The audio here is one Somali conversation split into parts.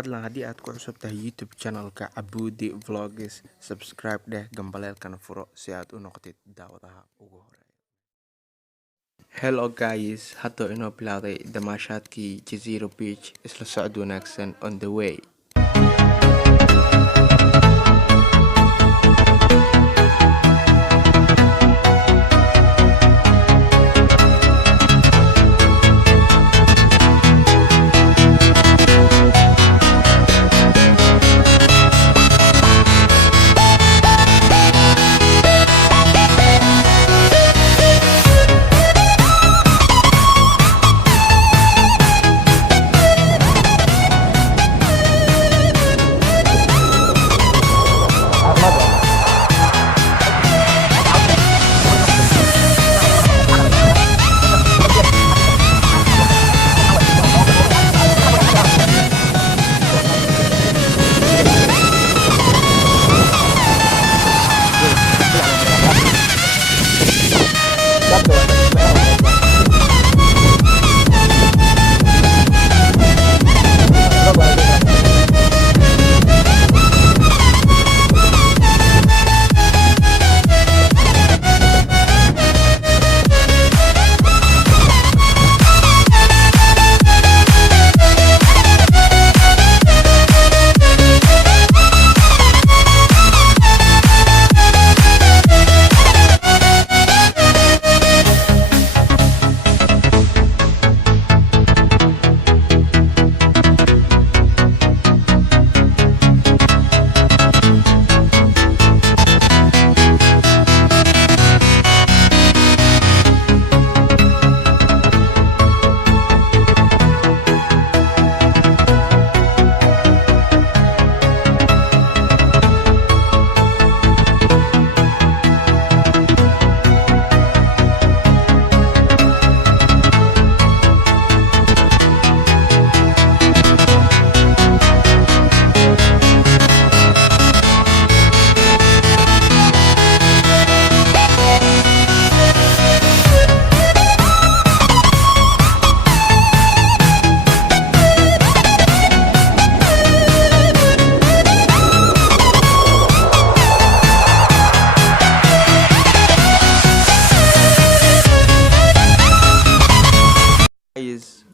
fadlan haddii aad ku cusub tahay YouTube channel-ka Abudi Vlogs, subscribe dheh gambaleelkana furo si aad u noqotid daawadaha ugu horeeya. Hello guys, hadda inoo bilowday damaashaadkii Jazira Beach, isla socod wanaagsan on the way.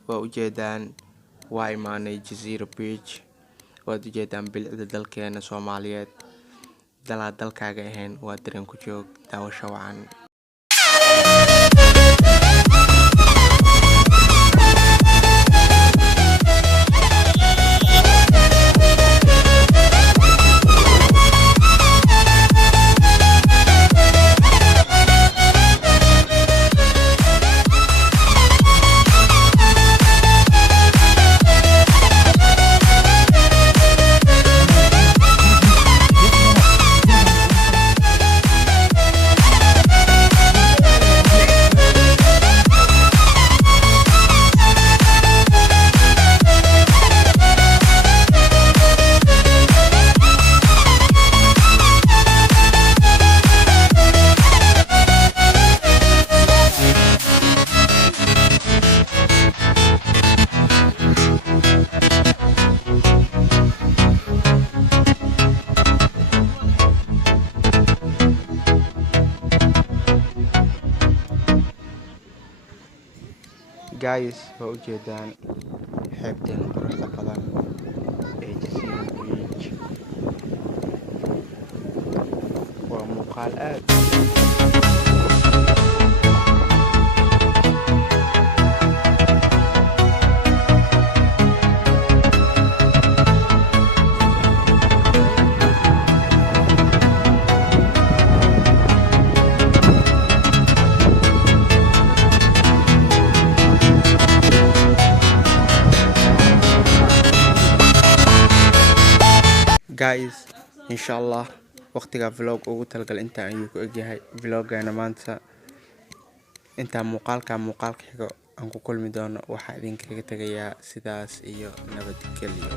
waa ujeedaan waa imaanay Jazira Beach, waad ujeedaan bilicda dalkeena Soomaaliyeed. dalaa dalkaaga ahayn waa dareen ku joog daawasho wacan. Guys, waa ujeedaan xeebteen quruxda badan ee Jazira Beach. waa muuqaal aad guys, inshallah waqtiga vlog ugu talgal inta ayuu ku egyahay vlogana maanta. inta muuqaalka xigo aan ku kulmi doono waxaa idinkaga tagayaa sidaas iyo nabadgelyo.